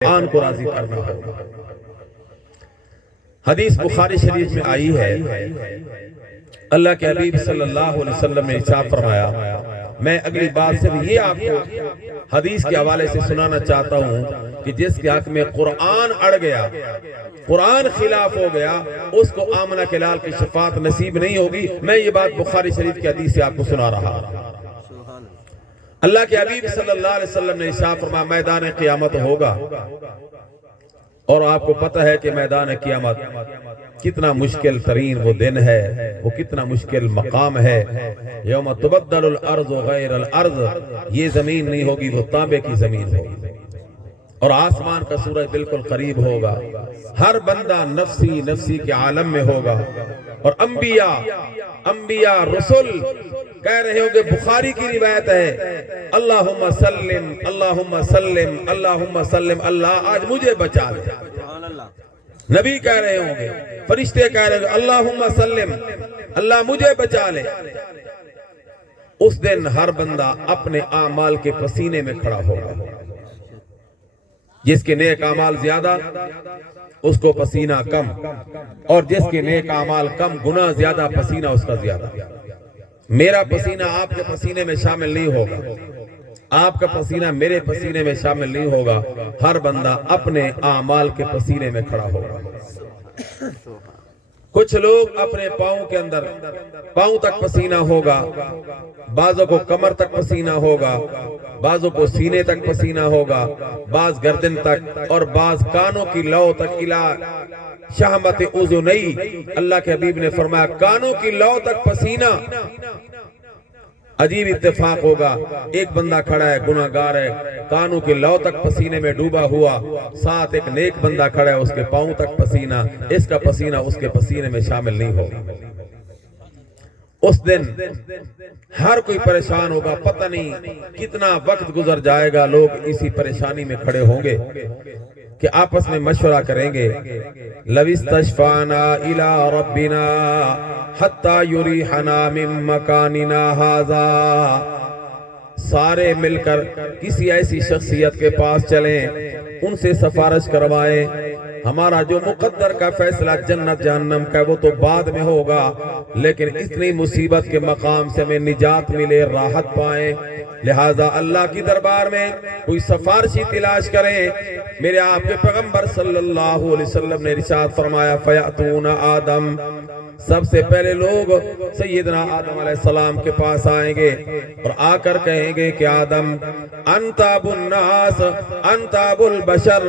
قرآن کو راضی کرنا ہوگا۔ حدیث بخاری شریف میں آئی ہے، اللہ کے حبیب صلی اللہ علیہ وسلم نے ارشاد فرمایا، میں اگلی بات صرف یہ آپ کو حدیث کے حوالے سے سنانا چاہتا ہوں کہ جس کے حق میں قرآن اڑ گیا، قرآن خلاف ہو گیا، اس کو آمنہ کے لال کی شفاعت نصیب نہیں ہوگی۔ میں یہ بات بخاری شریف کی حدیث سے آپ کو سنا رہا ہوں۔ اللہ کے حبیب صلی اللہ علیہ وسلم نے ارشاد فرمایا، میدان قیامت ہوگا، اور آپ کو پتہ ہے کہ میدان قیامت کتنا مشکل ترین وہ دن ہے، وہ کتنا مشکل مقام ہے۔ یوم تبدل الارض غیر الارض، یہ زمین نہیں ہوگی، وہ تانبے کی زمین ہوگی، اور آسمان کا سورج بالکل قریب ہوگا۔ ہر بندہ نفسی نفسی کے عالم میں ہوگا، اور انبیاء رسول کہہ رہے ہوں گے، بخاری کی روایت ہے، اللہم سلم اللہم سلم اللہم سلم، اللہ آج مجھے بچا لے۔ نبی کہہ رہے ہوں گے، فرشتے کہہ رہے ہوں گے، اللہم سلم، اللہ مجھے بچا لے۔ اس دن ہر بندہ اپنے اعمال کے پسینے میں کھڑا ہوگا، جس کے نیک اعمال زیادہ اس کو پسینہ کم، اور جس کے نیک اعمال کم، گناہ زیادہ، پسینہ اس کا زیادہ۔ میرا پسینہ آپ کے پسینے میں شامل نہیں ہوگا، آپ کا پسینہ میرے پسینے میں شامل نہیں ہوگا، ہر بندہ اپنے اعمال کے پسینے میں کھڑا ہوگا۔ کچھ لوگ اپنے پاؤں کے اندر، پاؤں تک پسینہ ہوگا، بعضوں کو کمر تک پسینہ ہوگا، بعضوں کو سینے تک پسینہ ہوگا، بعض گردن تک، اور بعض کانوں کی لو تک، الہ شہمت اذنی، اللہ کے حبیب نے فرمایا کانوں کی لو تک پسینہ۔ عجیب اتفاق ہوگا، ایک بندہ کھڑا ہے گناہگار ہے، کانوں کی لو تک پسینے میں ڈوبا ہوا، ساتھ ایک نیک بندہ کھڑا ہے، اس کے پاؤں تک پسینہ، اس کا پسینہ اس کے پسینے میں شامل نہیں ہوگا۔ اس دن ہر کوئی پریشان ہوگا، پتہ نہیں کتنا وقت گزر جائے گا، لوگ اسی پریشانی میں کھڑے ہوں گے کہ آپس میں مشورہ کریں گے، لَوِ اسْتَشْفَعْنَا إِلَىٰ رَبِّنَا حَتَّى يُرِيحَنَا مِن مَّكَانِنَا هَٰذَا، سارے مل کر کسی ایسی شخصیت کے پاس چلیں، ان سے سفارش کروائیں، ہمارا جو مقدر کا فیصلہ جنت جہنم کا وہ تو بعد میں ہوگا، لیکن اتنی مصیبت کے مقام سے ہمیں نجات ملے، راحت پائیں، لہذا اللہ کی دربار میں کوئی سفارشی تلاش کریں۔ میرے آپ کے پیغمبر صلی اللہ علیہ وسلم نے ارشاد فرمایا، فَيَأْتُونَ آدم، سب سے پہلے لوگ سیدنا آدم علیہ السلام کے پاس آئیں گے، اور آ کر کہیں گے کہ آدم، انت ابو الناس انت ابو البشر،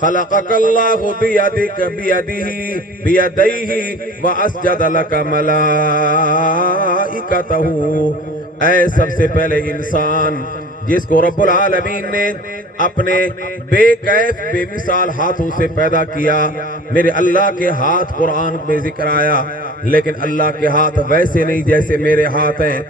خلقک اللہ بیدک بیدیہ واسجد لک ملائکتہ، اے سب سے پہلے انسان جس کو رب العالمین نے اپنے بے کیف بے مثال ہاتھوں سے پیدا کیا۔ میرے اللہ کے ہاتھ قرآن میں ذکر آیا، لیکن اللہ کے ہاتھ ویسے نہیں جیسے میرے ہاتھ ہیں،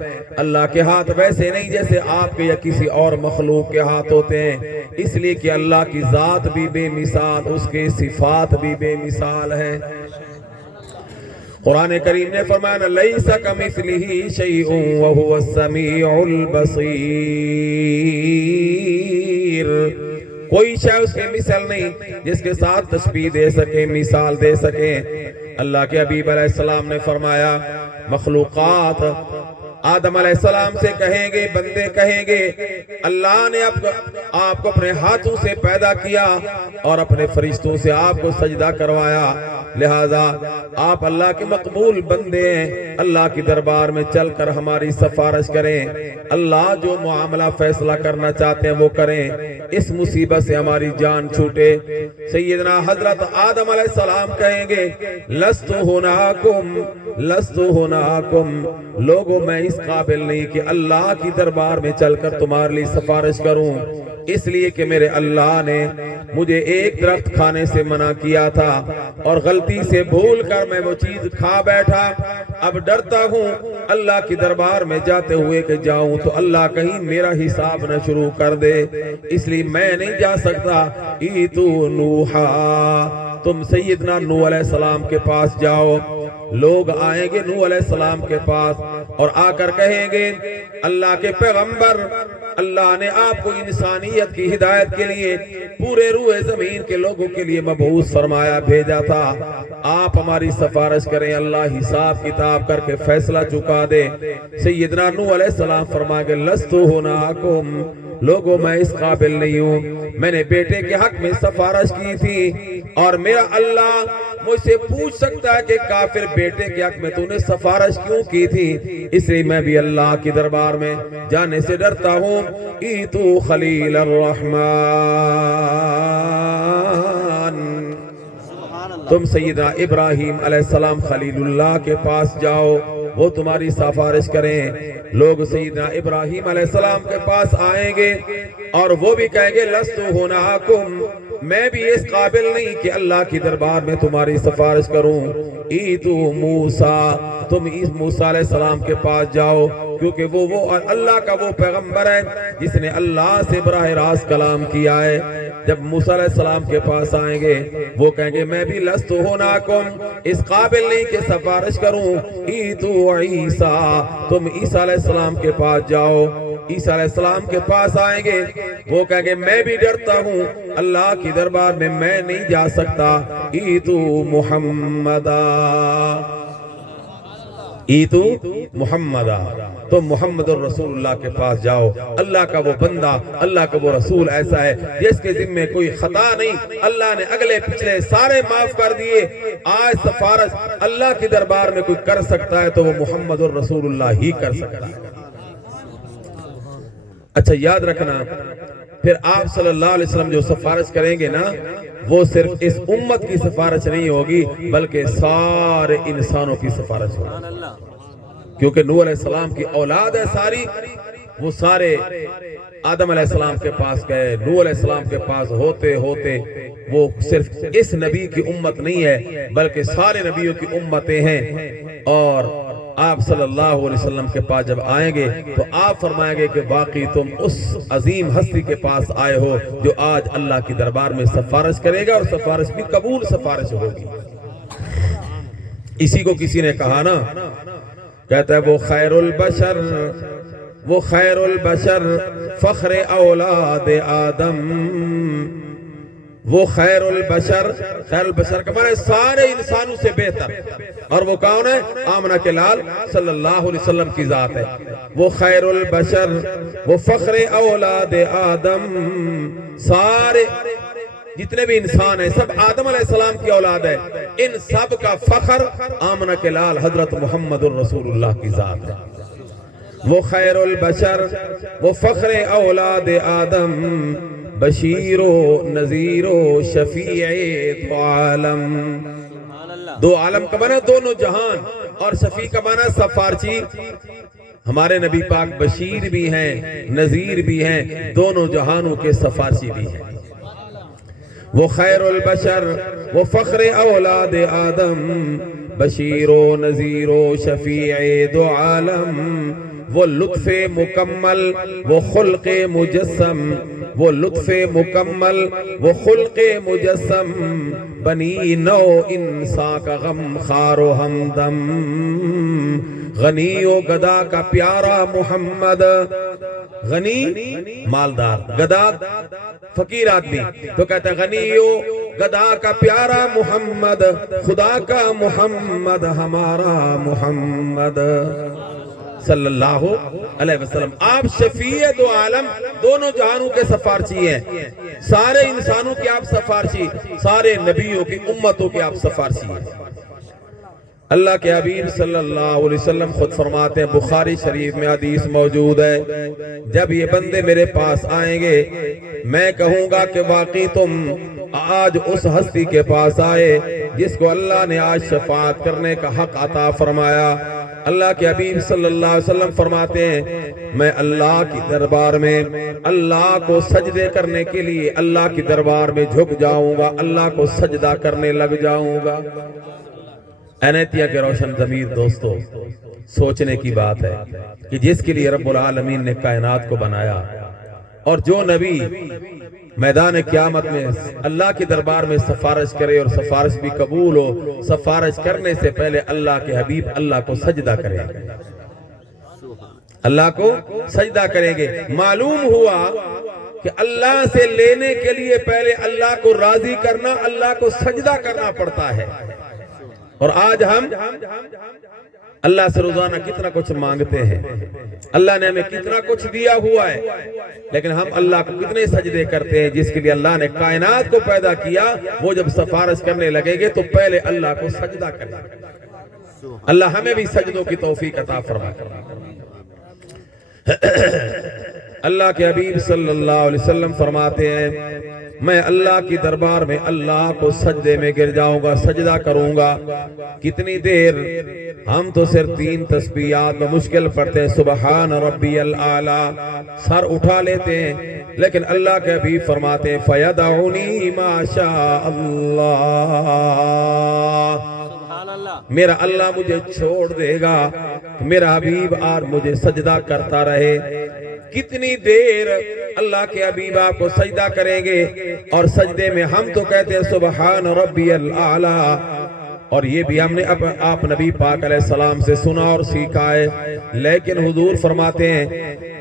اللہ کے ہاتھ ویسے نہیں جیسے آپ کے یا کسی اور مخلوق کے ہاتھ ہوتے ہیں، اس لیے کہ اللہ کی ذات بھی بے مثال، اس کے صفات بھی بے مثال ہیں۔ قرآن کریم نے فرمایا، لیس کمثلہ شیء وہو السمیع البصیر، کوئی شے اس کے مثل نہیں جس کے ساتھ تشبیہ دے سکے، مثال دے سکے۔ اللہ کے حبیب علیہ السلام نے فرمایا، مخلوقات آدم علیہ السلام سے کہیں گے، بندے کہیں گے، اللہ نے آپ کو اپنے ہاتھوں سے پیدا کیا اور اپنے فرشتوں سے آپ کو سجدہ کروایا، لہذا آپ اللہ کے مقبول بندے ہیں، اللہ کی دربار میں چل کر ہماری سفارش کریں، اللہ جو معاملہ فیصلہ کرنا چاہتے ہیں وہ کریں، اس مصیبت سے ہماری جان چھوٹے۔ سیدنا حضرت آدم علیہ السلام کہیں گے، لست ہناکم لست ہناکم، لوگوں میں اس قابل نہیں کہ اللہ کی دربار میں چل کر تمہارے لیے سفارش کروں، اس لیے کہ میرے اللہ نے مجھے ایک درخت کھانے سے منع کیا تھا، اور غلطی سے بھول کر میں وہ چیز کھا بیٹھا، اب ڈرتا ہوں اللہ کی دربار میں جاتے ہوئے کہ جاؤں تو اللہ کہیں میرا حساب نہ شروع کر دے، اس لیے میں نہیں جا سکتا۔ ایتو نوحا، تم سیدنا نوح علیہ السلام کے پاس جاؤ۔ لوگ آئیں گے نوح علیہ السلام کے پاس اور آ کر کہیں گے، اللہ کے پیغمبر اللہ نے آپ کو انسانیت کی ہدایت کے لیے پورے روئے زمین کے لوگوں کے لیے مبعوث فرمایا، بھیجا تھا۔ آپ ہماری سفارش کریں، اللہ حساب کتاب کر کے فیصلہ چکا دے۔ سیدنا نوح علیہ السلام فرما کہ لستو ہناکم، لوگوں میں اس قابل نہیں ہوں، میں نے بیٹے کے حق میں سفارش کی تھی، اور میرا اللہ مجھ سے پوچھ سکتا ہے کہ کافر بیٹے کے حق میں تو نے سفارش کیوں کی تھی، اس لیے میں بھی اللہ کی دربار میں جانے سے ڈرتا ہوں۔ ایتو خلیل الرحمن، تم سیدنا ابراہیم علیہ السلام خلیل اللہ کے پاس جاؤ، وہ تمہاری سفارش کریں۔ لوگ سیدنا ابراہیم علیہ السلام کے پاس آئیں گے اور وہ بھی کہیں گے لستو ہناکم، میں بھی اس قابل نہیں کہ اللہ کی دربار میں تمہاری سفارش کروں۔ ایتو موسیٰ، تم اس موسیٰ علیہ السلام کے پاس جاؤ، کیونکہ وہ اللہ کا وہ پیغمبر ہے جس نے اللہ سے براہ راست کلام کیا ہے۔ جب موسیٰ علیہ السلام کے پاس آئیں گے وہ کہیں گے میں بھی لستو ہناکم، اس قابل نہیں کہ سفارش کروں۔ ایتو عیسیٰ، تم عیسیٰ علیہ السلام کے پاس جاؤ، عیسیٰ علیہ السلام کے پاس آئیں گے وہ کہیں گے میں بھی ڈرتا ہوں، اللہ کی دربار میں میں نہیں جا سکتا۔ ایتو محمدہ، ایتو محمدہ، تو محمد الرسول اللہ کے پاس جاؤ۔ اللہ کا وہ بندہ، اللہ کا وہ رسول ایسا ہے جس کے ذمہ کوئی خطا نہیں، اللہ نے اگلے پچھلے سارے معاف کر دیے۔ آج سفارش اللہ کی دربار میں کوئی کر سکتا ہے تو وہ محمد الرسول اللہ ہی کر سکتا ہے۔ اچھا یاد رکھنا، پھر آپ صلی اللہ علیہ وسلم جو سفارش کریں گے نا، وہ صرف اس امت کی سفارش نہیں ہوگی بلکہ سارے انسانوں کی سفارش ہوگی، کیونکہ نوح علیہ السلام کی اولاد ہے ساری، وہ سارے آدم علیہ السلام کے پاس گئے، نوح علیہ السلام کے پاس ہوتے ہوتے وہ صرف اس نبی کی امت نہیں ہے بلکہ سارے نبیوں کی امتیں ہیں۔ اور آپ صلی اللہ علیہ وسلم کے پاس جب آئیں گے تو آپ فرمائیں گے کہ واقعی تم اس عظیم ہستی کے پاس آئے ہو جو آج اللہ کی دربار میں سفارش کرے گا، اور سفارش بھی قبول سفارش ہوگی۔ اسی کو کسی نے کہا نا، کہتا ہے وہ خیر البشر، وہ خیر البشر فخر اولاد آدم، وہ خیر البشر، خیر البشر کا معنی سارے انسانوں سے بہتر، اور وہ کون ہے؟ آمنہ کے لال صلی اللہ علیہ وسلم کی ذات ہے۔ وہ خیر البشر، وہ فخر اولاد آدم، سارے جتنے بھی انسان ہیں سب آدم علیہ السلام کی اولاد ہے، ان سب کا فخر آمنہ کے لال حضرت محمد الرسول اللہ کی ذات ہے۔ وہ خیر البشر، وہ فخر اولاد آدم، بشیر و نذیر و شفیع دو عالم، دو عالم کا معنی دونوں جہان، اور شفیع کا معنی سفارچی۔ ہمارے نبی پاک بشیر بھی ہیں، نذیر بھی ہیں، دونوں جہانوں کے سفارچی بھی ہیں۔ وہ خیر البشر، وہ فخر اولاد آدم، بشیر و نذیر و شفیع دو عالم، وہ لطف مکمل، وہ خلق مجسم، وہ لطف مکمل، وہ خلق مجسم، بنی نو انسان کا غم خار و ہمدم، غنی و گدا کا پیارا محمد، غنی مالدار، گدا فقیر آدمی، تو کہتا ہے غنی و گدا کا پیارا محمد، خدا کا محمد ہمارا محمد صلی اللہ علیہ وسلم۔ آپ شفیع دو عالم، دونوں جہانوں کے سفارچی ہیں، سارے انسانوں کے آپ سفارچی، سارے نبیوں کی امتوں کے آپ سفارچی ہیں۔ اللہ کے حبیب صلی اللہ علیہ وسلم خود فرماتے ہیں، بخاری شریف میں حدیث موجود ہے، جب یہ بندے میرے پاس آئیں گے میں کہوں گا کہ واقعی تم آج اس ہستی کے پاس آئے جس کو اللہ نے آج شفاعت کرنے کا حق عطا فرمایا۔ اللہ کے حبیب صلی اللہ علیہ وسلم فرماتے ہیں میں اللہ کی دربار میں اللہ کو سجدے کرنے کے لیے اللہ کی دربار میں جھک جاؤں گا، اللہ کو سجدہ کرنے لگ جاؤں گا۔ اینیتیا کے روشن ضمیر دوستو، سوچنے کی بات ہے کہ جس کے لیے رب العالمین نے کائنات کو بنایا، اور جو نبی میدان قیامت میں اللہ کی دربار میں سفارش کرے اور سفارش بھی قبول ہو، سفارش کرنے سے پہلے اللہ کے حبیب اللہ کو سجدہ کرے۔ اللہ کو سجدہ کریں گے۔ معلوم ہوا کہ اللہ سے لینے کے لیے پہلے اللہ کو راضی کرنا، اللہ کو سجدہ کرنا پڑتا ہے۔ اور آج ہم اللہ سے روزانہ کتنا کچھ مانگتے ہیں، اللہ نے ہمیں کتنا کچھ دیا ہوا ہے، لیکن ہم اللہ کو کتنے سجدے کرتے ہیں۔ جس کے لیے اللہ نے کائنات کو پیدا کیا، وہ جب سفارش کرنے لگیں گے تو پہلے اللہ کو سجدہ کریں۔ اللہ ہمیں بھی سجدوں کی توفیق عطا فرمائے۔ اللہ کے حبیب صلی اللہ علیہ وسلم فرماتے ہیں میں اللہ کی دربار میں اللہ کو سجدے میں گر جاؤں گا، سجدہ کروں گا۔ کتنی دیر؟ ہم تو صرف 3 تسبیحات میں مشکل پڑھتے ہیں، سبحان ربی الاعلی، سر اٹھا لیتے ہیں، لیکن اللہ کے حبیب فرماتے ہیں فَيَدَعُنِي مَا شَاءَ اللَّهُ، میرا اللہ مجھے چھوڑ دے گا، میرا حبیب آج مجھے سجدہ کرتا رہے۔ کتنی دیر اللہ کے حبیب آپ کو سجدہ کریں گے، اور سجدے میں ہم تو کہتے ہیں سبحان ربی الاعلی، اور یہ بھی ہم نے آپ نبی پاک علیہ السلام سے سنا اور سیکھا ہے، لیکن حضور فرماتے ہیں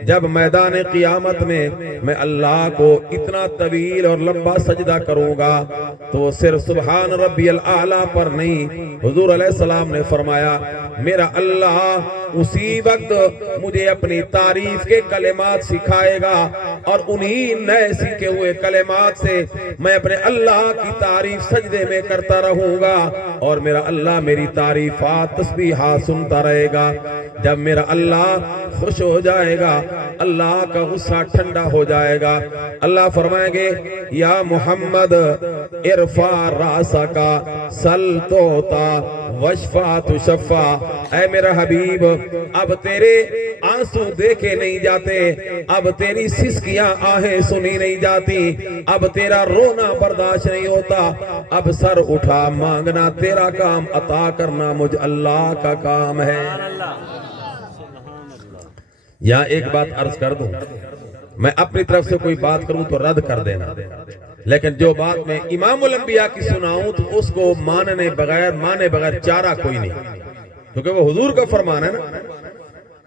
جب میدان قیامت میں اللہ کو اتنا طویل اور لمبا سجدہ کروں گا تو وہ صرف سبحان ربی الاعلی پر نہیں، حضور علیہ السلام نے فرمایا میرا اللہ اسی وقت مجھے اپنی تعریف کے کلمات سکھائے گا، اور انہی نئے سیکھے ہوئے کلمات سے میں اپنے اللہ کی تعریف سجدے میں کرتا رہوں گا، اور میرا اللہ میری تعریفات تسبیحات سنتا رہے گا۔ جب میرا اللہ خوش ہو جائے گا، اللہ کا غصہ ٹھنڈا ہو جائے گا، اللہ فرمائیں گے یا محمد ارفع راسکا سل توتا وشفا تشفا، اے میرا حبیب اب تیرے آنسو دیکھے نہیں جاتے، اب تیری سسکیاں آہیں سنی نہیں جاتی، اب تیرا رونا برداشت نہیں ہوتا، اب سر اٹھا مانگنا تیرا کام، عطا کرنا مجھ اللہ کا کام ہے۔ یہاں ایک بات عرض کر دوں، میں اپنی طرف سے کوئی بات کروں تو رد کر دینا، لیکن جو بات میں امام الانبیاء کی سناؤں تو اس کو مانے بغیر چارہ کوئی نہیں، کیونکہ وہ حضور کا فرمان ہے نا۔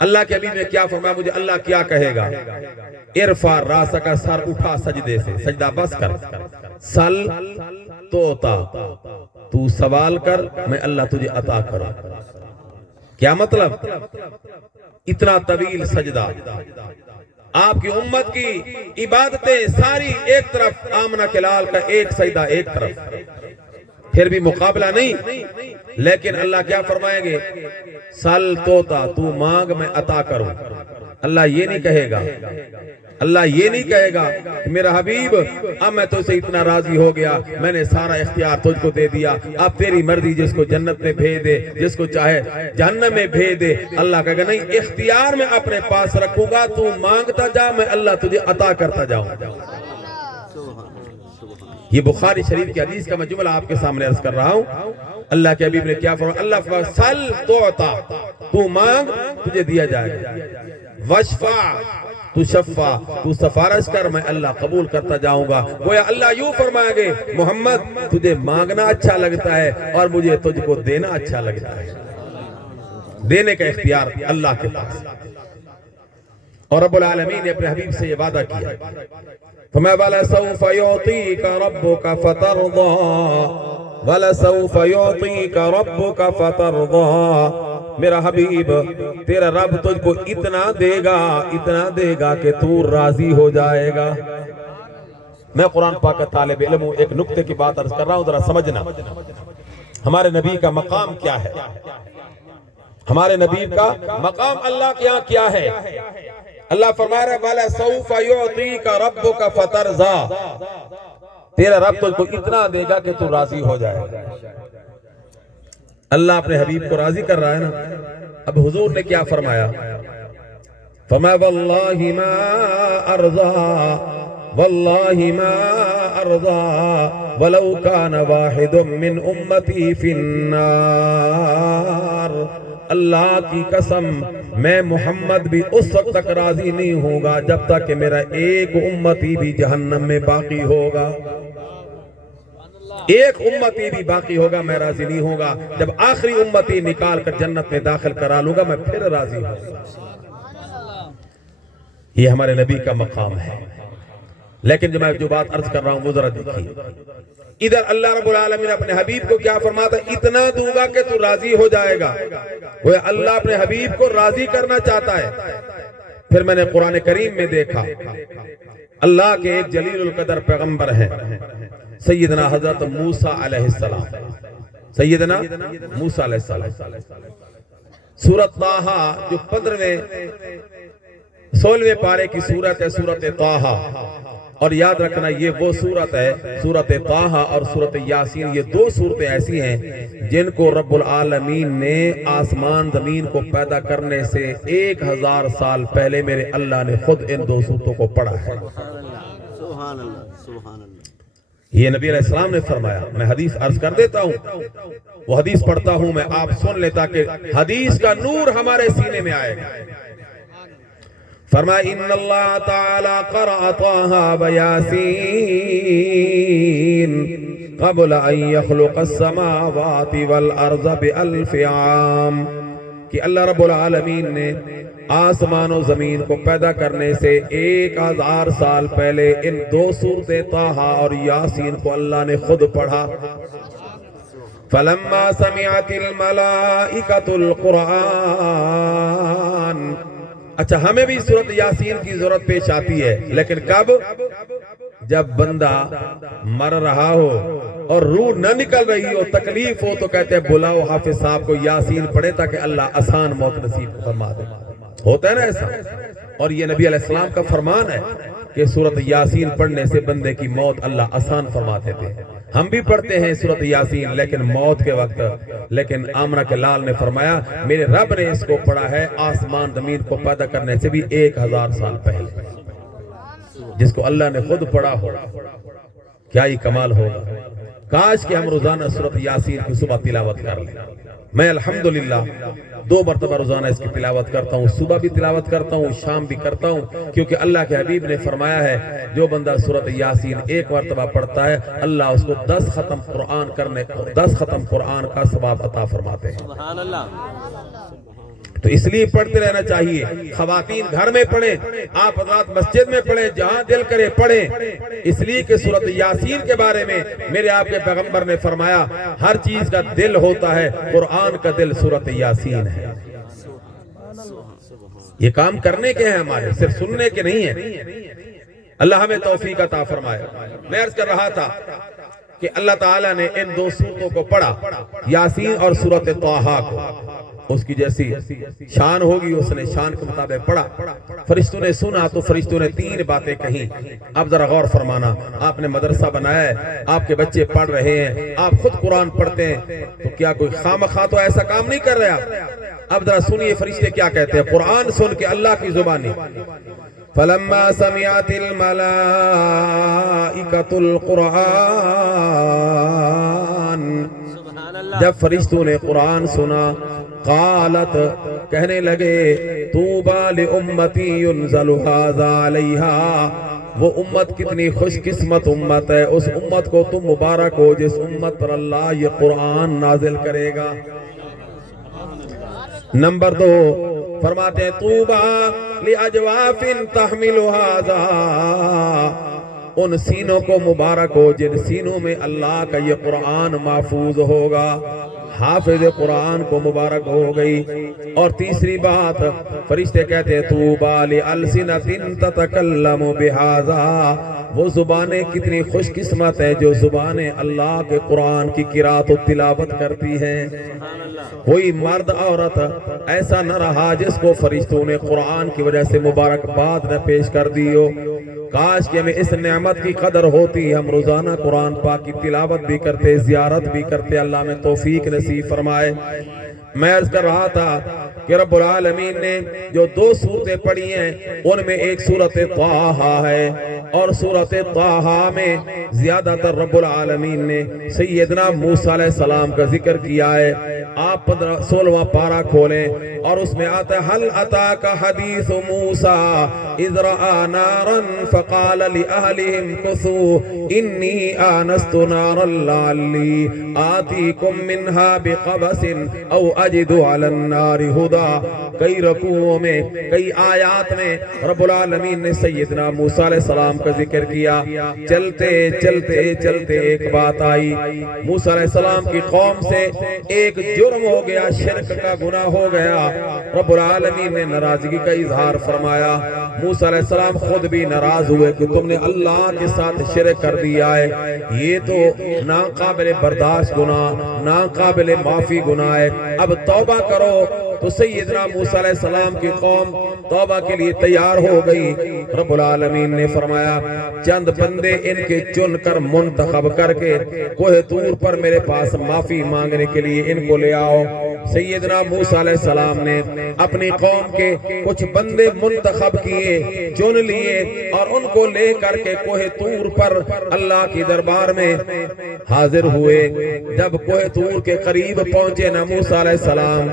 اللہ کے حبیب نے کیا فرمایا، مجھے اللہ کیا کہے گا، ارفع راسکا، سر اٹھا سجدے سے، سجدہ بس کر، سل توتا، تو سوال کر میں اللہ تجھے عطا کروں۔ کیا مطلب؟ اتنا طویل سجدہ، آپ کی امت کی عبادتیں ساری ایک طرف، آمنہ کے لال کا ایک سجدہ ایک طرف، پھر بھی مقابلہ نہیں، لیکن اللہ کیا فرمائیں گے، سل توتا، تو مانگ میں عطا کروں۔ اللہ یہ نہیں کہے گا، اللہ یہ نہیں کہے گا کہ میرا حبیب اب میں تو سے اتنا راضی ہو گیا، میں نے سارا اختیار تجھ کو دے دیا، اب تیری مرضی، جس کو جنت میں بھیج دے، جس کو چاہے جہنم میں بھیج دے۔ اللہ کہے گا نہیں، اختیار میں اپنے پاس رکھوں گا، تو مانگتا جا، میں اللہ تجھے عطا کرتا جاؤں۔ یہ بخاری شریف کی حدیث کا میں جملہ آپ کے سامنے عرض کر رہا ہوں۔ اللہ کے حبیب نے کیا فرمایا، اللہ فرمایا سل توتا، تو مانگ تجھے دیا جائے گا، وشفع تو شفا، تو سفارش کر میں اللہ قبول کرتا جاؤں گا۔ گویا اللہ یوں فرمائیں گے محمد تجھے مانگنا اچھا لگتا ہے اور مجھے تجھ کو دینا اچھا لگتا ہے، دینے کا اختیار اللہ کے پاس۔ اور رب العالمین نے اپنے حبیب سے یہ وعدہ کیا، فَمَا وَلَسَوْفَ يُعْطِيكَ رَبُّكَ فَتَرْضَى وَلَسَوْفَ يُعْطِيكَ رَبُّكَ فَتَرْضَى، میرا حبیب تیرا رب تجھ کو اتنا دے گا کہ تو راضی ہو جائے گا۔ میں قرآن پاک کا طالب علم ہوں، ایک نکتے کی بات عرض کر رہا ہوں، ذرا سمجھنا ہمارے نبی کا مقام کیا ہے، ہمارے نبی کا مقام اللہ کے یہاں کیا ہے۔ اللہ فرما رہا ہے وَلَسَوْفَ يُعْطِيكَ رَبُّكَ فَتَرْضَى، تیرا رب تجھ کو اتنا دے گا کہ تو راضی ہو جائے گا۔ اللہ اپنے حبیب کو راضی کر رہا ہے نا۔ اب حضور نے کیا فرمایا، فَمَا وَاللَّهِ مَا أَرْضَى وَاللَّهِ مَا أَرْضَى وَلَوْ كَانَ وَاحِدٌ مِّنْ أُمَّتِي فِي النَّارِ، اللہ کی قسم میں محمد بھی اس وقت تک راضی نہیں ہوگا جب تک کہ میرا ایک امتی بھی جہنم میں باقی ہوگا، ایک امتی بھی باقی ہوگا، میں راضی نہیں ہوگا۔ جب آخری امتی نکال کر جنت میں داخل کرا لوں گا میں پھر راضی ہوں۔ یہ ہمارے نبی کا مقام ہے۔ لیکن جو بات عرض کر رہا ہوں وہ ذرا دیکھیے، ادھر اللہ رب العالمین اپنے حبیب کو کیا فرماتا ہے؟ اتنا دوں گا کہ تو راضی ہو جائے گا۔ وہ اللہ اپنے حبیب کو راضی کرنا چاہتا ہے۔ پھر میں نے قرآن کریم میں دیکھا اللہ کے ایک جلیل القدر پیغمبر ہیں سیدنا حضرت موسیٰ علیہ السلام، سیدنا موسیٰ علیہ السلام۔ سورۃ طٰہٰ جو 16ویں پارے کی سورت ہے، سورۃ طٰہٰ، اور یاد رکھنا یہ وہ سورت ہے، سورۃ طٰہٰ اور سورۃ یاسین، یہ دو سورتیں ایسی ہیں جن کو رب العالمین نے آسمان زمین کو پیدا کرنے سے 1000 سال پہلے میرے اللہ نے خود ان دو سورتوں کو پڑھا ہے۔ سبحان اللہ، سبحان اللہ۔ یہ نبی علیہ السلام نے فرمایا۔ میں حدیث عرض کر دیتا ہوں، وہ حدیث پڑھتا ہوں میں، آپ سن لیں تاکہ حدیث کا نور ہمارے سینے میں آئے گا۔ فرمایا ان اللہ تعالی قرأ طٰہٰ ویاسین قبل ان یخلق السماوات والارض بألف عام، کہ اللہ رب العالمین نے آسمان و زمین کو پیدا کرنے سے 1000 سال پہلے ان دو سورتیں طٰہٰ اور یاسین کو اللہ نے خود پڑھا۔ فلما سمعت الملائکۃ القرآن، اچھا ہمیں بھی سورۃ یاسین کی ضرورت پیش آتی ہے، لیکن کب؟ جب بندہ مر رہا ہو اور روح نہ نکل رہی ہو، تکلیف ہو، تو کہتے ہیں بلاؤ حافظ صاحب کو یاسین پڑھے تاکہ اللہ آسان موت نصیب فرما دے۔ ہوتا ہے نا ایسا؟ اور یہ نبی علیہ السلام کا فرمان ہے کہ سورۃ یاسین پڑھنے سے بندے کی موت اللہ آسان فرما دیتے ہیں۔ ہم بھی پڑھتے ہیں سورۃ یاسین لیکن موت کے وقت، لیکن آمنہ کے لال نے فرمایا میرے رب نے اس کو پڑھا ہے آسمان زمین کو پیدا کرنے سے بھی 1000 سال پہلے، جس کو اللہ نے خود پڑھا ہو، کیا ہی کمال ہوگا۔ کاش کہ ہم روزانہ سورۃ یاسین کی صبح تلاوت کر لیں۔ میں الحمدللہ 2 مرتبہ روزانہ اس کی تلاوت کرتا ہوں، صبح بھی تلاوت کرتا ہوں، شام بھی کرتا ہوں، کیونکہ اللہ کے حبیب نے فرمایا ہے جو بندہ سورۃ یاسین 1 مرتبہ پڑھتا ہے اللہ اس کو 10 ختم قرآن کا ثواب عطا فرماتے ہیں۔ سبحان اللہ۔ تو اس لیے پڑھتے رہنا چاہیے۔ خواتین گھر میں پڑھیں، آپ حضرات مسجد میں پڑھیں، جہاں دل کرے پڑھیں، اس لیے کہ سورۃ یاسین کے بارے میں میرے آپ کے پیغمبر نے فرمایا ہر چیز کا دل ہوتا ہے، قرآن کا دل سورۃ یاسین ہے۔ یہ کام کرنے کے ہیں ہمارے، صرف سننے کے نہیں ہیں۔ اللہ ہمیں توفیق عطا فرمائے۔ میں عرض کر رہا تھا کہ اللہ تعالیٰ نے ان 2 سورتوں کو پڑھا، یاسین اور سورۃ طٰہٰ کو، اس کی جیسی شان ہوگی اس نے شان کے مطابق پڑھا۔ فرشتوں نے سنا تو فرشتوں نے 3 باتیں کہیں۔ اب ذرا غور فرمانا، آپ نے مدرسہ بنایا ہے، آپ کے بچے پڑھ رہے ہیں، آپ خود قرآن پڑھتے ہیں، تو کیا کوئی خامخواہ تو ایسا کام نہیں کر رہا؟ اب ذرا سنیے فرشتے کیا کہتے ہیں، قرآن سن کے اللہ کی زبانی۔ فلما سمعت الملائکۃ القرآن، جب فرشتوں نے قرآن سنا، قالت کہنے لگے طوبی لامتی ينزل هذا علیہا، وہ امت کتنی خوش قسمت امت ہے، اس امت کو تم مبارک ہو جس امت پر اللہ یہ قرآن نازل کرے گا۔ نمبر 2 فرماتے ہیں طوبی لاجواف تحمل هذا، ان سینوں کو مبارک ہو جن سینوں میں اللہ کا یہ قرآن محفوظ ہوگا۔ حافظ قرآن کو مبارک ہو گئی۔ اور تیسری بات فرشتے کہتے ہیں طوبی لألسنۃ تتکلم بہذا، وہ زبانیں کتنی خوش قسمت ہیں جو زبانیں اللہ کے قرآن کی قرات و تلاوت کرتی ہیں۔ کوئی مرد عورت ایسا نہ رہا جس کو فرشتوں نے قرآن کی وجہ سے مبارکباد نہ پیش کر دی ہو۔ کاش کہ ہمیں اس نعمت کی قدر ہوتی، ہم روزانہ قرآن پاک کی تلاوت بھی کرتے، زیارت بھی کرتے، اللہ میں توفیق نصیب فرمائے۔ میں عرض کر رہا تھا کہ رب العالمین نے جو 2 سورتیں پڑھی ہیں ان میں ایک سورۃ طٰہٰ ہے، اور سورۃ طٰہٰ میں زیادہ تر رب العالمین نے سیدنا موسیٰ علیہ السلام کا ذکر کیا ہے۔ آپ 16واں پارہ کھولیں اور اس میں آتا ہے هل اتاك حدیث موسیٰ اذ رأى نارا فقال لأهلهم كثوا انی آنست نارا لعلی آتیکم منها بقبس او اجد علی النار ہدی۔ کئی رکوعوں میں کئی آیات میں رب العالمین نے سیدنا موسیٰ علیہ السلام کا ذکر کیا۔ چلتے چلتے چلتے ایک بات آئی، موسیٰ علیہ السلام کی قوم سے ایک جرم ہو گیا، شرک کا گناہ ہو گیا۔ رب العالمین نے ناراضگی کا اظہار فرمایا۔ موسیٰ علیہ السلام خود بھی ناراض ہوئے کہ تم نے اللہ کے ساتھ شرک کر دیا ہے، یہ تو ناقابل برداشت گناہ، ناقابل معافی گناہ ہے، اب توبہ کرو۔ تو سیدنا موسیٰ علیہ السلام کی قوم توبہ کے لیے تیار ہو گئی۔ رب العالمین نے فرمایا چند بندے ان کے چن کر منتخب کر کے کوہ طور پر میرے پاس معافی مانگنے کے لیے ان کو لے آؤ۔ سیدنا موسیٰ علیہ السلام نے اپنی قوم کے کچھ بندے منتخب کیے، چن لیے اور ان کو لے کر کے کوہ طور پر اللہ کی دربار میں حاضر ہوئے۔ جب کوہ طور کے قریب پہنچے نا موسیٰ علیہ السلام،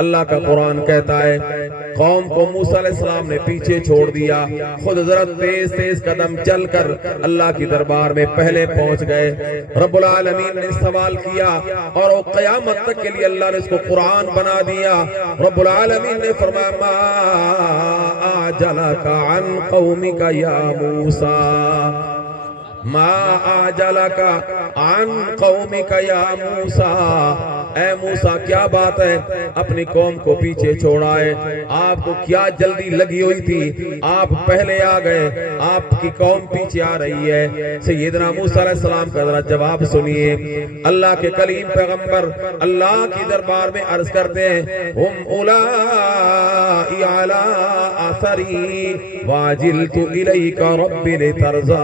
اللہ کا قرآن کہتا ہے قوم کو موسیٰ علیہ السلام نے پیچھے چھوڑ دیا، خود ذرا تیز تیز قدم چل کر اللہ کی دربار میں پہلے پہنچ گئے۔ رب العالمین نے سوال کیا اور وہ قیامت تک کے لیے اللہ نے اس کو قرآن بنا دیا۔ رب العالمین نے فرمایا ما اعجلک عن قومک یا موسیٰ، ما آجلک عن قومک یا موسیٰ، اے موسیٰ کیا بات ہے اپنی قوم کو پیچھے چھوڑائے، آپ کو کیا جلدی لگی ہوئی تھی، آپ پہلے آ گئے، آپ کی قوم پیچھے آ رہی ہے۔ سیدنا موسیٰ علیہ السلام کا ذرا جواب سنیے۔ اللہ کے کلیم پیغمبر اللہ کی دربار میں عرض کرتے ہیں ہم اولائی علی اثری واجلت الیک رب لترضی،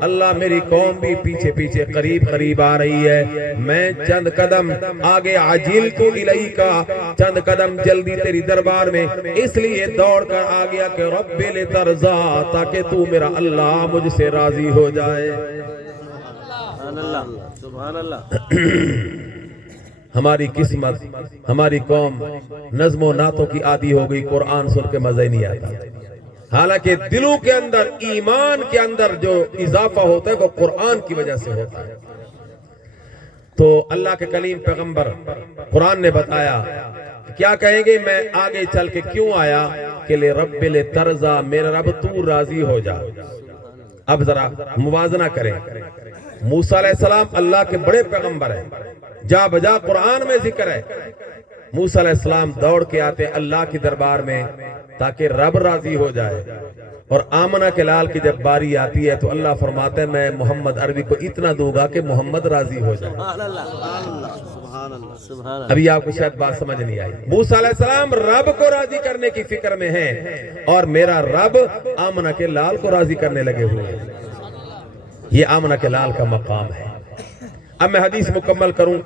اللہ میری قوم بھی پیچھے پیچھے قریب قریب آ رہی ہے، میں چند قدم آگے عجلت الیکا، چند قدم جلدی تیری دربار میں اس لیے دوڑ کر آ گیا کہ رب لترضی، تاکہ تو میرا اللہ مجھ سے راضی ہو جائے۔ سبحان اللہ سبحان اللہ۔ ہماری قسمت، ہماری قوم نظم و نعتوں کی عادی ہو گئی، قرآن سن کے مزہ ہی نہیں آتا۔ حالانکہ دلوں کے اندر ایمان کے اندر جو اضافہ ہوتا ہے وہ قرآن کی وجہ سے ہوتا ہے۔ تو اللہ کے کلیم پیغمبر قرآن نے بتایا کیا کہیں گے، میں آگے چل کے کیوں آیا کہ لے رب لترضی، میرا رب تو راضی ہو جا۔ اب ذرا موازنہ کریں، موسیٰ علیہ السلام اللہ کے بڑے پیغمبر ہیں، جا بجا قرآن میں ذکر ہے، موسیٰ علیہ السلام دوڑ کے آتے اللہ کی دربار میں تاکہ رب راضی ہو جائے۔ اور آمنہ کے لال کی جب باری آتی ہے تو اللہ فرماتا ہے میں محمد عربی کو اتنا دوں گا کہ محمد راضی ہو جائے۔ سبحان اللہ سبحان اللہ سبحان اللہ۔ ابھی آپ کو شاید بات سمجھ نہیں آئی، موسیٰ علیہ السلام رب کو راضی کرنے کی فکر میں ہیں اور میرا رب آمنہ کے لال کو راضی کرنے لگے ہوئے ہیں۔ یہ آمنہ کے لال کا مقام ہے۔ اب میں حدیث مکمل کروں۔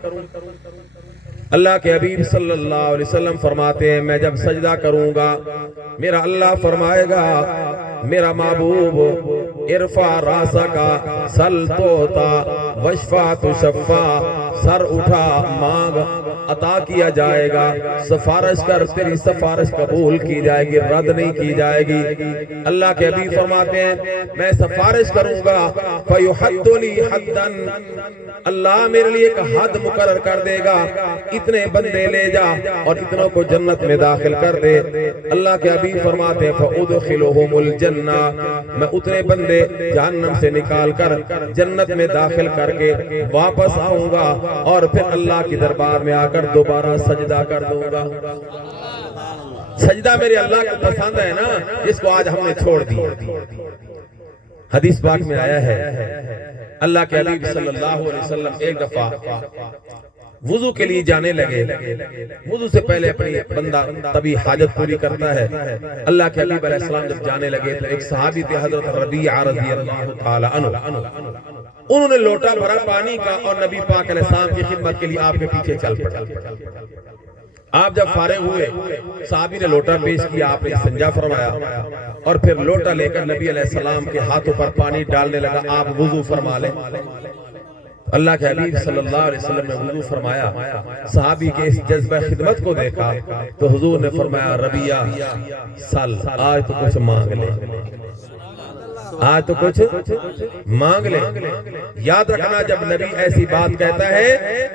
اللہ کے حبیب صلی اللہ علیہ وسلم فرماتے ہیں میں جب سجدہ کروں گا میرا اللہ فرمائے گا میرا محبوب ارفع راسکا سل توتا وشفا تشفا، سر اٹھا مانگ عطا کیا جائے گا، سفارش کر تیری سفارش قبول کی جائے گی، رد نہیں کی جائے گی۔ اللہ کے حبیب فرماتے ہیں میں سفارش کروں گا فیحد لی حدن، اللہ میرے لیے ایک حد مقرر کر دے گا، اتنے بندے لے جا اور اتنوں کو جنت میں داخل کر دے۔ اللہ کے حبیب فرماتے ہیں فَأُدْخِلُهُمُ الْجَنَّةِ، میں اتنے بندے جہنم سے نکال کر جنت میں داخل کر کے واپس آؤں گا اور پھر اللہ کی دربار میں آ کر دوبارہ سجدہ کر دوں گا۔ سجدہ میرے اللہ کو پسند ہے نا، جس کو آج ہم نے چھوڑ دیا۔ حدیث پاک میں آیا ہے اللہ کے حبیب صلی اللہ علیہ وسلم ایک دفعہ وضو کے لیے جانے لگے، وضو سے پہلے اپنی بندہ تبھی حاجت پوری کرتا ہے۔ اللہ کے حبیب علیہ السلام جب جانے لگے تو ایک صحابی تھے حضرت ربیعہ رضی اللہ تعالی عنہ، انہوں نے لوٹا بھرا پانی کا اور نبی پاک علیہ السلام کی خدمت کے لیے آپ کے پیچھے چل پڑے۔ آپ جب فارغ ہوئے صحابی نے لوٹا پیش کیا، آپ نے استنجا فرمایا اور پھر لوٹا لے کر نبی علیہ السلام کے ہاتھوں پر پانی ڈالنے لگا، آپ وضو فرما لیں۔ اللہ کے حبیب صلی اللہ علیہ وسلم نے وضو فرمایا، صحابی کے اس جذبہ خدمت کو دیکھا تو حضور نے فرمایا ربیہ سل، آج تو کچھ مانگ لے، آج تو کچھ مانگ لے۔ یاد رکھنا جب نبی ایسی بات کہتا ہے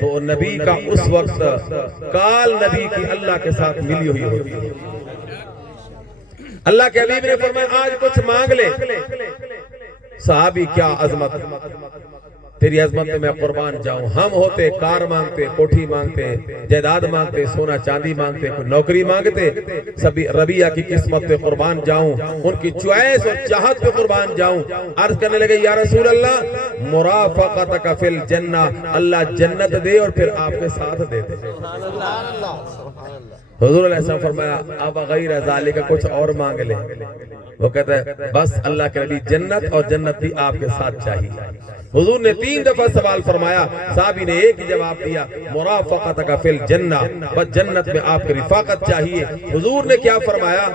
تو نبی کا اس وقت کال نبی کی اللہ کے ساتھ ملی ہوئی ہوتی ہے۔ اللہ کے حبیب نے فرمایا آج کچھ مانگ لے۔ صحابی کیا عظمت، تیری عظمت میں قربان جاؤں۔ ہم ہوتے کار مانگتے، کوٹھی مانگتے، جائیداد مانگتے، سونا چاندی مانگتے، کوئی نوکری مانگتے، سبھی ربیہ کی قسمت پہ قربان جاؤں، ان کی چوائس اور چاہت پہ قربان جاؤں۔ عرض کرنے لگے یا رسول اللہ مرافقتک فی الجنہ، اللہ جنت دے اور پھر آپ کے ساتھ دے دے۔ حضور علیہ السلام فرمایا اب غیر ذالک کچھ اور مانگ لے۔ وہ کہتا ہے بس اللہ کے نبی جنت اور جنت بھی آپ کے ساتھ چاہیے۔ حضور نے 3 دفعہ سوال فرمایا، صحابی نے ایک ہی جواب دیا مرافقتک فی الجنہ، بس جنت میں آپ کی رفاقت چاہیے۔ حضور نے کیا فرمایا؟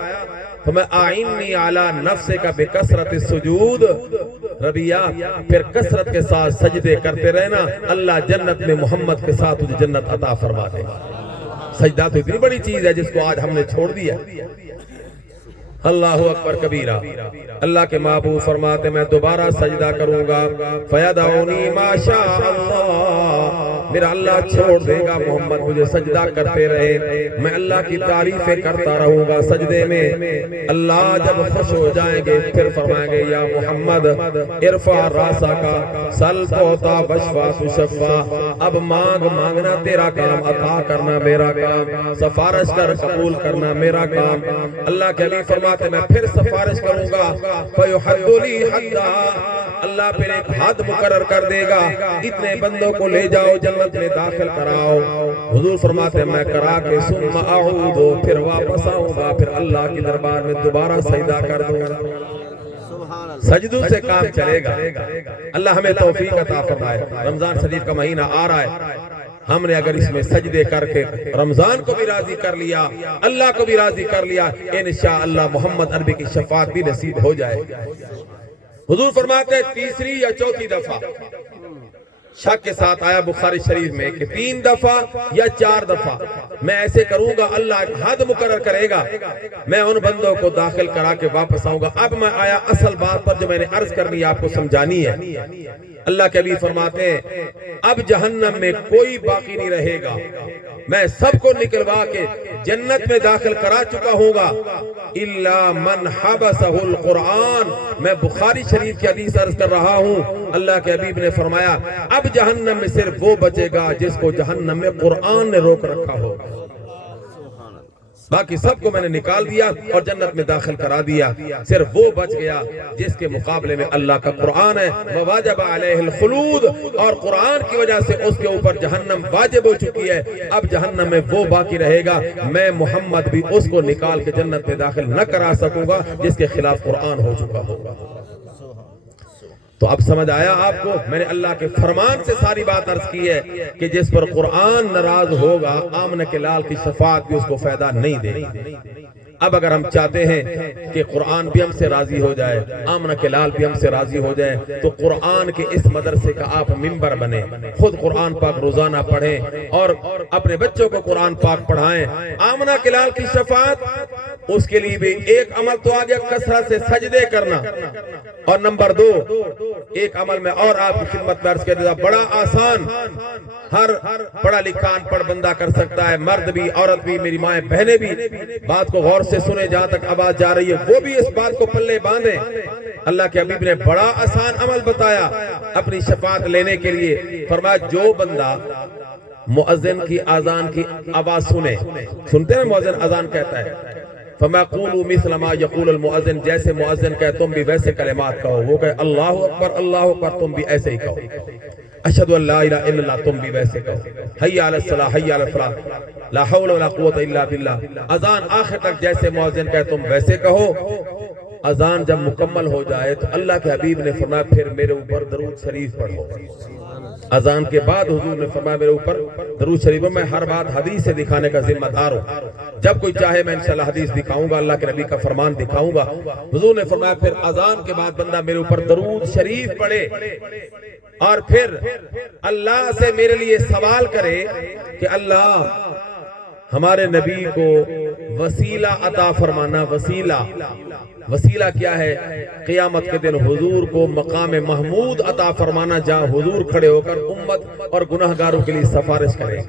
اعنی علی نفسک بکثرت السجود، ربیہ پھر کثرت کے ساتھ سجدے کرتے رہنا، اللہ جنت میں محمد کے ساتھ تجھے جنت عطا فرما دے گا۔ سجدہ تو اتنی بڑی چیز ہے جس کو آج ہم نے چھوڑ دیا۔ اللہ اکبر کبیرہ۔ اللہ کے محبوب فرماتے میں دوبارہ سجدہ کروں گا، فیدعونی ما شاء اللہ، میرا اللہ چھوڑ دے گا محمد مجھے سجدہ کرتے رہے، میں اللہ کی تعریفیں کرتا رہوں گا سجدے میں۔ اللہ جب خوش ہو جائیں گے پھر فرمائیں گے یا محمد ارفع راسک سل تعطا واشفع تشفع، اب مانگنا تیرا کام، عطا کرنا میرا کام، سفارش کر قبول کرنا میرا کام۔ اللہ کے علی فرماتے میں پھر سفارش کروں گا، فیحد لی حدا، اللہ پھر ایک حد مقرر کر دے گا، اتنے بندوں کو لے جاؤ جنت میں داخل کراؤ۔ حضور فرماتے ہیں میں کرا کے ثم اعود، پھر واپس آؤں گا، پھر اللہ کی دربار میں دوبارہ سجدہ کر دوں گا۔ سجدوں سے کام چلے گا۔ اللہ ہمیں توفیق عطا فرمائے۔ رمضان شریف کا مہینہ آ رہا ہے، ہم نے اگر اس میں سجدے کر کے رمضان کو بھی راضی کر لیا، اللہ کو بھی راضی کر لیا، انشاءاللہ محمد عربی کی شفاعت بھی نصیب ہو جائے۔ حضور فرماتے ہیں 3 یا 4 دفعہ، شک کے ساتھ آیا بخاری شریف میں کہ 3 دفعہ یا 4 دفعہ میں ایسے کروں گا، اللہ حد مقرر کرے گا، میں ان بندوں کو داخل کرا کے واپس آؤں گا۔ اب میں آیا اصل بات پر جو میں نے عرض کرنی آپ کو سمجھانی ہے۔ اللہ کے نبی فرماتے ہیں اب جہنم میں کوئی باقی نہیں رہے گا، میں سب کو نکلوا کے جنت میں داخل کرا چکا ہوں گا، الا من حبسہ القرآن، میں بخاری شریف کی حدیث عرض کر رہا ہوں۔ اللہ کے حبیب نے فرمایا اب جہنم میں صرف وہ بچے گا جس کو جہنم میں قرآن نے روک رکھا ہو، باقی سب کو میں نے نکال دیا اور جنت میں داخل کرا دیا، صرف وہ بچ گیا جس کے مقابلے میں اللہ کا قرآن ہے، وواجب علیہ الخلود، اور قرآن کی وجہ سے اس کے اوپر جہنم واجب ہو چکی ہے۔ اب جہنم میں وہ باقی رہے گا، میں محمد بھی اس کو نکال کے جنت میں داخل نہ کرا سکوں گا جس کے خلاف قرآن ہو چکا ہوگا۔ تو اب سمجھ آیا آپ کو؟ میں نے اللہ کے فرمان سے ساری بات عرض کی ہے کہ جس پر قرآن ناراض ہوگا آمنہ کے لال کی شفاعت بھی اس کو فائدہ نہیں دے گی۔ اب اگر ہم چاہتے ہیں کہ قرآن بھی ہم سے راضی ہو جائے، آمنہ کے لال بھی ہم سے راضی ہو جائے، تو قرآن کے اس مدرسے کا آپ ممبر بنیں، خود قرآن پاک روزانہ پڑھیں اور اپنے بچوں کو قرآن پاک پڑھائیں۔ آمنہ کے لال کی شفاعت، اس کے لیے بھی ایک عمل تو آگیا کثرت سے سجدے کرنا، اور نمبر 2 ایک عمل میں اور آپ کی خدمت میں عرض کر دیتا، بڑا آسان، ہر پڑھا لکھا ان پڑھ بندہ کر سکتا ہے، مرد بھی عورت بھی، میری مائیں بہنیں بھی، بات کو غور سے سنیں، جہاں تک آواز جا رہی ہے وہ بھی اس بات کو پلے باندھیں۔ اللہ کے حبیب نے بڑا آسان عمل بتایا اپنی شفاعت لینے کے لیے، فرمایا جو بندہ مؤذن کی اذان کی آواز سنتے ہیں مؤذن اذان کہتا ہے، فَمَا قُولُوا مِثْلَ مَا يَقُولُ الْمُؤَذِّنُ، جیسے مؤذن کہے تم بھی ویسے کلمات کہو، وہ کہے اللہ اکبر اللہ اکبر تم بھی ایسے ہی کہو، اشہدو ان لا الہ الا اللہ تم بھی ویسے کہو، حی علی الصلاۃ حی علی الفلاح لا حول ولا قوت الا باللہ، اذان آخر تک جیسے مؤذن کہے تم ویسے کہو، اذان جب مکمل ہو جائے تو اللہ کے حبیب نے فرمایا پھر میرے اوپر درود شریف پڑھو۔ اذان کے بعد حضور نے فرمایا میرے اوپر درود شریف، میں ہر بات حدیث سے دکھانے کا ذمہ دار ہوں، جب کوئی چاہے میں انشاءاللہ حدیث دکھاؤں گا، اللہ کے نبی کا فرمان دکھاؤں گا۔ حضور نے فرمایا پھر اذان کے بعد بندہ میرے اوپر درود شریف پڑھے اور پھر اللہ سے میرے لیے سوال کرے کہ اللہ ہمارے نبی کو وسیلہ عطا فرمانا۔ وسیلہ کیا ہے؟ قیامت کے دن حضور کو مقام محمود عطا فرمانا، جہاں حضور کھڑے ہو کر امت اور گناہگاروں کے لیے سفارش کریں۔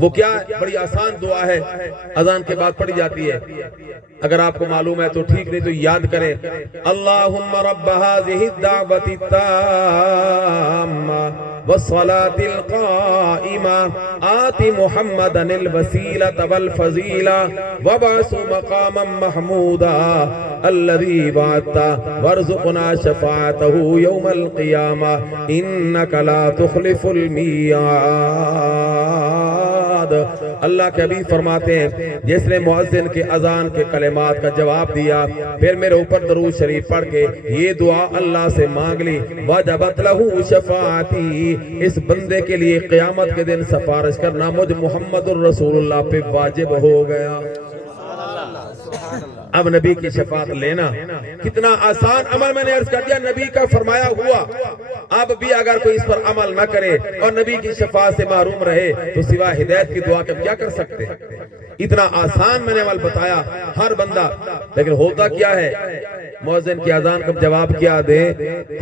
وہ کیا ہے؟ بڑی آسان دعا ہے، اذان کے بعد پڑھی جاتی ہے، اگر آپ کو معلوم ہے تو ٹھیک، نہیں تو یاد کریں۔ اللہم رب هذه الدعوة التامة والصلاة القائمة آت محمدا الوسيلة والفضيلة وابعثه مقاما محمودا الذي وعدته وارزقنا شفاعته يوم القيامة إنك لا تخلف الميعاد۔ اللہ کے حبیب فرماتے ہیں جس نے مؤذن کے اذان کے کلمات کا جواب دیا، پھر میرے اوپر درود شریف پڑھ کے یہ دعا اللہ سے مانگ لی، وجبت لہ شفاعتی، اس بندے کے لیے قیامت کے دن سفارش کرنا مجھ محمد الرسول اللہ پہ واجب ہو گیا۔ اب نبی کی شفاعت لینا کتنا آسان عمل، میں نے عرض کر دیا نبی کا فرمایا ہوا۔ اب بھی اگر کوئی اس پر عمل نہ کرے اور نبی کی شفاعت سے محروم رہے تو سوا ہدایت کی دعا کے کیا کر سکتے ہیں؟ اتنا آسان میں نے عمل بتایا ہر بندہ، لیکن ہوتا کیا ہے؟ مؤذن کی اذان کا جواب کیا دیں؟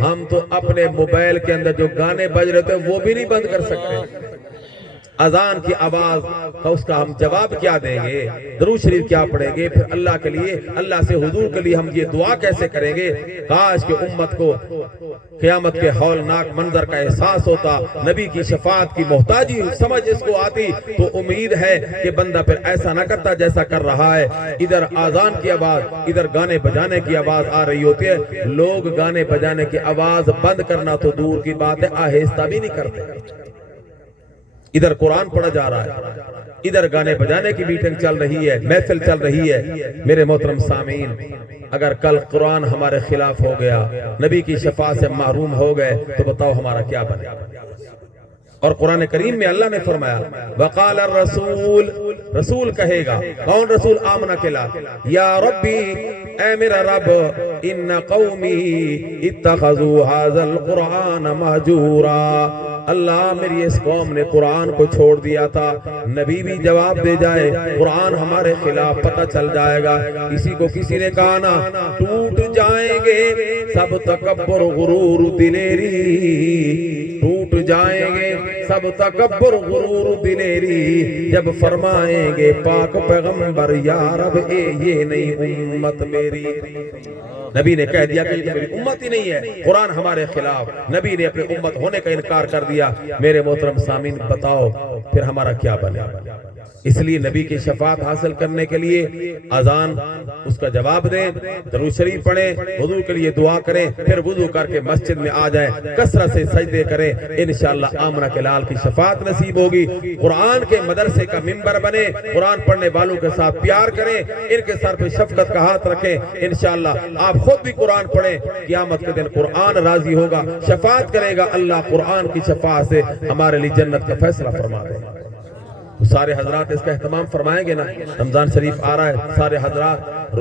ہم تو اپنے موبائل کے اندر جو گانے بج رہے تھے وہ بھی نہیں بند کر سکتے۔ اذان کی آواز کا اس کا ہم جواب کیا دیں گے؟ درود شریف کیا پڑھیں گے؟ پھر اللہ کے لیے، اللہ سے حضور کے لیے ہم یہ دعا کیسے کریں گے؟ کاش کہ امت کو قیامت کے ہولناک منظر کا احساس ہوتا، نبی کی شفاعت کی محتاجی سمجھ اس کو آتی، تو امید ہے کہ بندہ پھر ایسا نہ کرتا جیسا کر رہا ہے۔ ادھر اذان کی آواز، ادھر گانے بجانے کی آواز آ رہی ہوتی ہے، لوگ گانے بجانے کی آواز بند کرنا تو دور کی بات ہے، آہستہ بھی نہیں کرتے۔ ادھر قرآن پڑھا جا رہا ہے، ادھر گانے بجانے کی میٹنگ چل رہی ہے، محفل چل رہی ہے۔ میرے محترم سامعین، اگر کل قرآن ہمارے خلاف ہو گیا، نبی کی شفاعت سے محروم ہو گئے تو بتاؤ ہمارا کیا بنے؟ اور قرآن کریم میں اللہ نے فرمایا وقال الرسول، رسول کہے گا، کون رسول؟ آمنہ کے لال، یا ربی، اے میرا رب، ان قومی اتخذوا هذا القرآن مہجورا، اللہ میری اس قوم نے قرآن کو چھوڑ دیا تھا۔ نبی بھی جواب دے جائے، قرآن ہمارے خلاف پتہ چل جائے گا۔ کسی کو کسی نے کہا نا، ٹوٹ جائیں گے سب تکبر غرور دلیری، ٹوٹ جائیں گے سب تکبر غرور دلیری، جب فرمائیں گے پاک پیغمبر یا رب اے یہ نہیں امت میری۔ نبی نے کہہ دیا کہ یہ میری امت ہی نہیں ہے، قرآن ہمارے خلاف، نبی نے اپنی امت ہونے کا انکار کر دیا۔ میرے محترم سامعین، بتاؤ پھر ہمارا کیا بنے؟ اس لیے نبی کی شفاعت حاصل کرنے کے لیے اذان اس کا جواب دیں، درود شریف پڑھیں، وضو کے لیے دعا کریں، پھر وضو کر کے مسجد میں آ جائیں، کثرت سے سجدے کریں، انشاءاللہ آمنہ کے لال کی شفاعت نصیب ہوگی۔ قرآن کے مدرسے کا منبر بنے، قرآن پڑھنے والوں کے ساتھ پیار کریں، ان کے سر پہ شفقت کا ہاتھ رکھیں، انشاءاللہ آپ خود بھی قرآن پڑھیں، قیامت کے دن قرآن راضی ہوگا، شفاعت کرے گا، اللہ قرآن کی شفاعت سے ہمارے لیے جنت کا فیصلہ فرما دے گا۔ سارے حضرات اس کا اہتمام فرمائیں گے نا؟ رمضان شریف آ رہا ہے، سارے حضرات